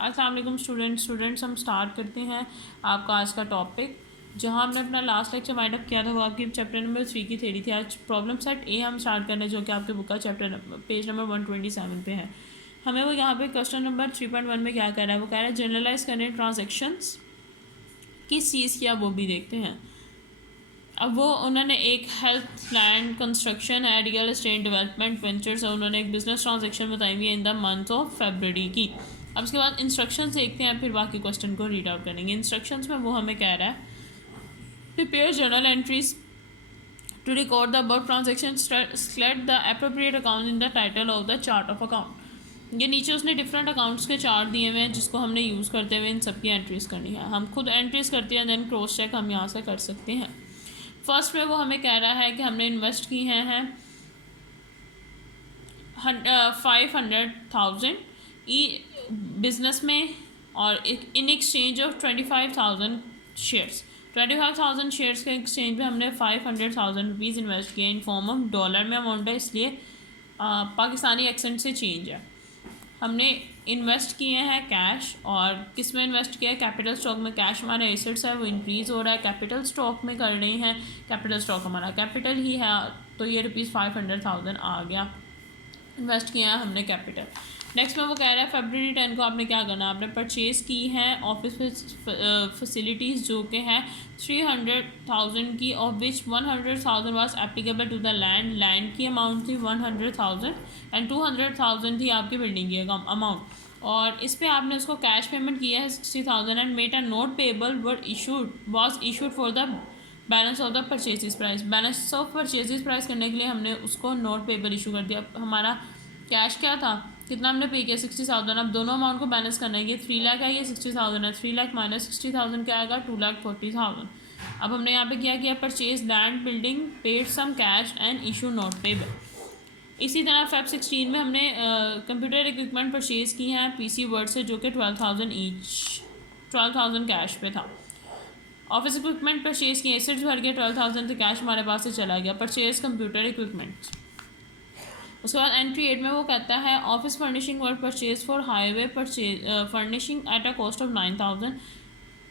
अस्सलाम वालेकुम स्टूडेंट्स हम स्टार्ट करते हैं आपका आज का टॉपिक। जहां हमने अपना लास्ट लेक्चर वाइंड अप किया था वो आपकी चैप्टर नंबर 3 की थ्योरी थी। आज प्रॉब्लम सेट ए हम स्टार्ट करने जो कि आपके बुक का चैप्टर पेज नंबर 127 पे है। हमें वो यहाँ पे क्वेश्चन नंबर 3.1 में क्या कह रहा है, वो कह रहा है जनरलाइज करने ट्रांजेक्शन्स किस चीज़ की, आप वो भी देखते हैं। अब वो उन्होंने एक हेल्थ लैंड कंस्ट्रक्शन है, रियल एस्टेट डेवलपमेंट वेंचर्स है, उन्होंने एक बिजनेस ट्रांजेक्शन बताई हुई है in the month of February की। अब उसके बाद इंस्ट्रक्शंस देखते हैं, फिर बाकी क्वेश्चन को रीड आउट करेंगे। इंस्ट्रक्शंस में वो हमें कह रहा है prepare journal entries to record the above transaction, select the appropriate account in the title of the chart of account. ये नीचे उसने डिफरेंट अकाउंट्स के चार्ट दिए हुए हैं जिसको हमने यूज़ करते हुए इन सब की एंट्रीज करनी है। हम खुद एंट्रीज करते हैं, देन क्रॉस चेक हम यहाँ से कर सकते हैं। फर्स्ट में वो हमें कह रहा है कि हमने इन्वेस्ट की हैं 500,000 बिजनेस में और in exchange of 25,000 shares. 25,000 shares के एक्सचेंज में हमने 500,000 रुपीज़ इन्वेस्ट किए इन फॉर्म ऑफ डॉलर में अमाउंट है, इसलिए पाकिस्तानी एक्सेंट से चेंज है। हमने इन्वेस्ट किए हैं कैश, और किस में इन्वेस्ट किया है, कैपिटल स्टॉक में। कैश हमारे एसेट्स है वो इंक्रीज़ हो रहा है, कैपिटल स्टॉक में कर रहे हैं। कैपिटल स्टॉक हमारा कैपिटल ही है, तो ये ₹500,000 आ गया, इन्वेस्ट किया है हमने कैपिटल। नेक्स्ट में वो कह रहा है फरवरी 10 को आपने क्या करना है, आपने परचेज़ की है ऑफिस फैसिलिटीज़ जो कि है 300,000 की, of which 100,000 was applicable to the land. Land की अमाउंट थी 100,000 एंड 200,000 थी आपकी बिल्डिंग की अमाउंट, और इस पर आपने उसको कैश पेमेंट किया है 60,000 and made a note payable was issued for the balance of the purchases price. Balance of purchases price करने के लिए हमने उसको नोट पेबल इशू कर दिया। हमारा कैश क्या था, कितना हमने पे किया 60,000। अब दोनों अमाउंट को बैलेंस करना है, ये 3 लाख है, ये 60,000 है। 3 लाख माइनस 60,000 क्या आएगा, 2,40,000। अब हमने यहाँ पे क्या किया, purchase land building, paid some cash and issue note payable. इसी तरह फेब 16 में हमने कंप्यूटर इक्विपमेंट परचेज़ की हैं पीसी वर्ड से, जो कि 12,000 ईच, 12,000 कैश पे था। ऑफिस इक्विपमेंट परचेज़ की, एसेट्स भर के 12,000 से कैश हमारे पास से चला गया। Purchase computer equipment. उसके बाद एंट्री 8 में वो कहता है office furnishing work purchase for highway purchase furnishing at a cost of 9,000,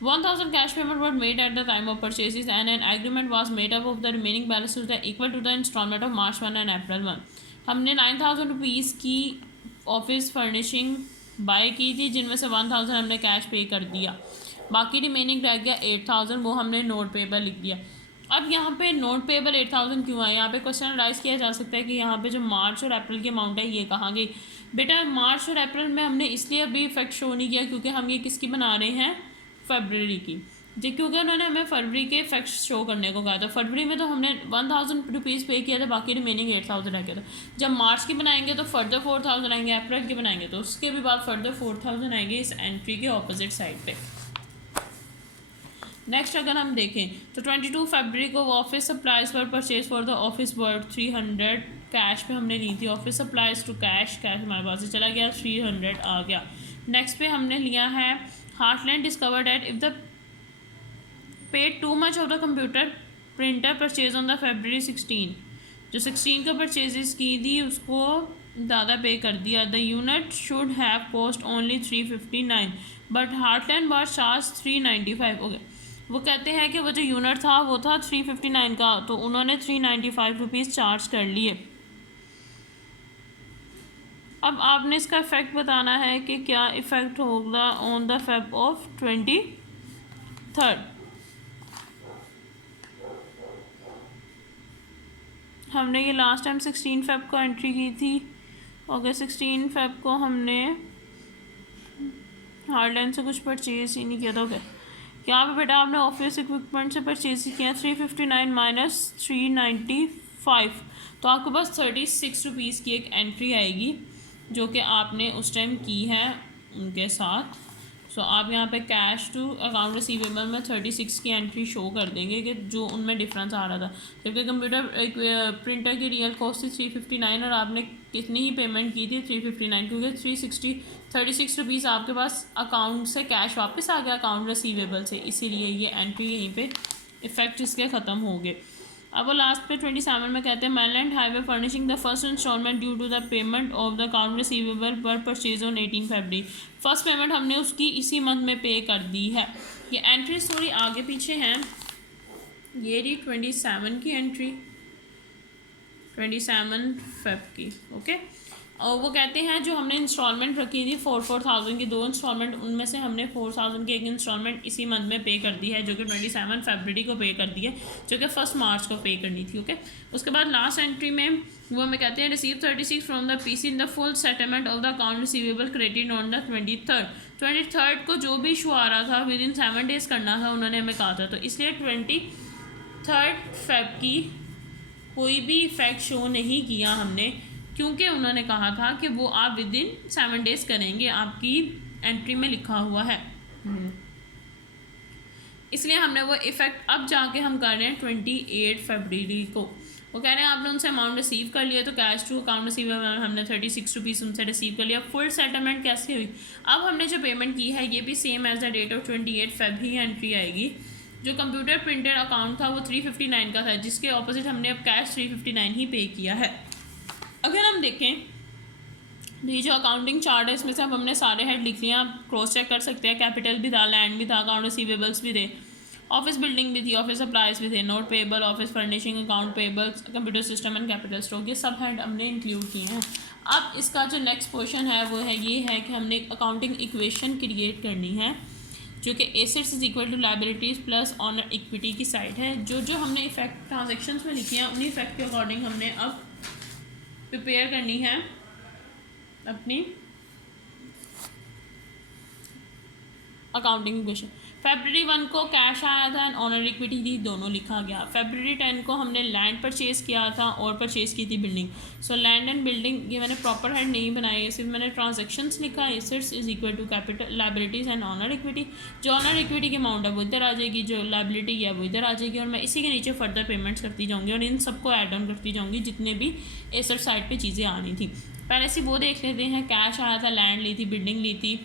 1,000 cash payment were made at the time of purchases and an agreement was made up of the remaining balance equal to the installment of March 1 and April 1। हमने 9,000 rupees की office furnishing bye की थी, जिनमें से 1,000 हमने cash पे कर दिया, बाकी रिमेनिंग रह गया 8,000, वो हमने नोट पेबल लिख दिया। अब यहाँ पे नोट पेबल 8,000 क्यों आया, यहाँ पे क्वेश्चन राइज किया जा सकता है कि यहाँ पे जो मार्च और अप्रैल की अमाउंट है ये कहाँ गई। बेटा मार्च और अप्रैल में हमने इसलिए अभी इफेक्ट शो नहीं किया क्योंकि हम ये किसकी बना रहे हैं, फरवरी की, जी, क्योंकि उन्होंने हमें फरवरी के इफेक्ट शो करने को कहा था। फरवरी में तो हमने 1,000 रुपीज़ पे किया था, बाकी रिमेनिंग 8,000 रह गया था। जब मार्च की बनाएंगे तो फर्दर 4,000 आएंगे, अप्रैल की बनाएंगे तो उसके भी बाद फर्दर 4,000 आएंगे इस एंट्री के ऑपोजिट साइड पे। नेक्स्ट अगर हम देखें तो 22 फरवरी को ऑफिस सप्लाइज पर purchase for the office worth 300 cash पे हमने ली थी। Office supplies to cash, cash हमारे पास से चला गया, 300 आ गया। नेक्स्ट पे हमने लिया है heartland discovered at if the paid too much of the computer printer purchase on the February 16, जो 16 का परचेजेस की थी उसको ज़्यादा पे कर दिया। The unit should have cost only 359 but heartland was charge 395। Okay, वो कहते हैं कि वो जो यूनिट था वो था 359 का, तो उन्होंने 395 रुपीज़ चार्ज कर लिए। अब आपने इसका इफ़ेक्ट बताना है कि क्या इफ़ेक्ट होगा on the Feb of 23rd। हमने ये लास्ट टाइम 16 फेब को एंट्री की थी। ओके, 16 फेब को हमने हार्डलैंड से कुछ परचेज ही नहीं किया था। ओके, यहाँ पे बेटा आपने ऑफिस इक्विपमेंट से परचेज किया 359 माइनस 395, तो आपके पास 36 रुपीज़ की एक एंट्री आएगी जो कि आपने उस टाइम की है उनके साथ। सो आप यहाँ पे कैश टू अकाउंट रिसीवेबल में 36 की एंट्री शो कर देंगे कि जो उनमें डिफरेंस आ रहा था, जबकि कंप्यूटर प्रिंटर की रियल कॉस्ट थी 359 और आपने कितनी ही पेमेंट की थी 359, क्योंकि 36 रुपीज़ आपके पास अकाउंट से कैश वापस आ गया अकाउंट रिसीवेबल से, इसीलिए ये एंट्री यहीं पे इफ़ेक्ट इसके ख़त्म हो गए। अब वो लास्ट पे 27 में कहते हैं mainland highway furnishing the first instalment due to the payment of the account receivable पर purchase on 18 February. First payment हमने उसकी इसी मंथ में पे कर दी है। ये एंट्री थोड़ी आगे पीछे हैं, ये रही 27 की एंट्री, 27 फेब की, ओके। और वो कहते हैं जो हमने इंस्टॉलमेंट रखी थी 4,000 की 2 इंस्टॉलमेंट, उनमें से हमने 4,000 की एक इंस्टॉलमेंट इसी मंथ में पे कर दी है, जो कि 27 फरवरी को पे कर दी है, जो कि 1 मार्च को पे करनी थी, ओके। उसके बाद लास्ट एंट्री में वो हमें कहते हैं receive 36 from the PC in the full settlement of the account receivable credit on the 23rd को जो भी इशू आ रहा था विद इन 7 डेज़ करना था, उन्होंने हमें कहा था। तो इसलिए 23rd फेब की कोई भी इफेक्ट शो नहीं किया हमने, क्योंकि उन्होंने कहा था कि वो आप विद इन 7 डेज़ करेंगे, आपकी एंट्री में लिखा हुआ है। इसलिए हमने वो इफ़ेक्ट अब जाके हम कर रहे हैं 28 फरवरी को। वो कह रहे हैं आपने उनसे अमाउंट रिसीव कर लिया, तो कैश टू अकाउंट रिसीवेबल हमने 36 रुपीज़ उनसे रिसीव कर लिया। फुल सेटलमेंट कैसे हुई, अब हमने जो पेमेंट की है ये भी same as the date of 28 Feb ही एंट्री आएगी। जो कंप्यूटर प्रिंटेड अकाउंट था वो 359 का था, जिसके ऑपोजिट हमने अब कैश 359 ही पे किया है। अगर हम देखें ये जो अकाउंटिंग चार्ट है इसमें से अब हमने सारे हेड लिख लिए, आप क्रॉस चेक कर सकते हैं। कैपिटल भी था, लैंड भी था, अकाउंट रिसीवेबल्स भी थे, ऑफिस बिल्डिंग भी थी, ऑफिस सप्लाईज भी थे, note payable, office furnishing, account payables, computer system and capital stock, ये सब हेड हमने इंक्लूड किए हैं। अब इसका जो नेक्स्ट पोर्शन है वो है ये है कि हमने एक अकाउंटिंग इक्वेशन क्रिएट करनी है, जो कि assets is equal to liabilities plus owner equity की साइड है। जो जो हमने इफेक्ट ट्रांजेक्शन्स में लिखे हैं उन्हीं इफेक्ट के अकॉर्डिंग हमने अब प्रिपेयर करनी है अपनी अकाउंटिंग इक्वेशन। February 1 को कैश आया था एंड ऑनर इक्विटी थी, दोनों लिखा गया। February 10 को हमने लैंड परचेज़ किया था और परचेज़ की थी building. So land and building ये मैंने प्रॉपर हेड नहीं बनाई है, सिर्फ मैंने ट्रांजेक्शन्स लिखा, assets is equal to capital liabilities and owner equity. जो ऑनर इक्विटी की अमाउंट है वो इधर आ जाएगी, जो लायबिलिटी है वो इधर आ जाएगी, और मैं इसी के नीचे फर्दर पेमेंट्स करती जाऊँगी और इन सबको ऐड ऑन करती जाऊँगी जितने भी एसेट साइड पर चीज़ें आनी थी। पहले से वो देख लेते हैं, कैश आया था, लैंड ली थी, बिल्डिंग ली थी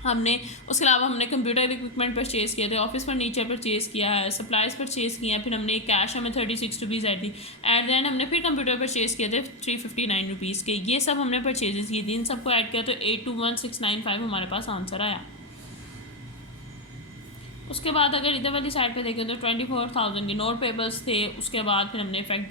हमने, उसके अलावा हमने कंप्यूटर इक्विपमेंट परचेज़ किए थे, ऑफिस फर्नीचर परचेज़ किया है, सप्लाईज परचेज़ किए हैं, फिर हमने कैश हमें 36 rupees add the, at the end हमने फिर कंप्यूटर परचेज़ किए थे 359 रुपीज़ के। ये सब हमने परचेजेस की थी, इन सबको ऐड किया तो 821695 हमारे पास आंसर आया। उसके बाद अगर इधर वाली साइड पे देखें तो 24,000 के नोट पेबल्स थे, उसके बाद फिर हमने इफेक्ट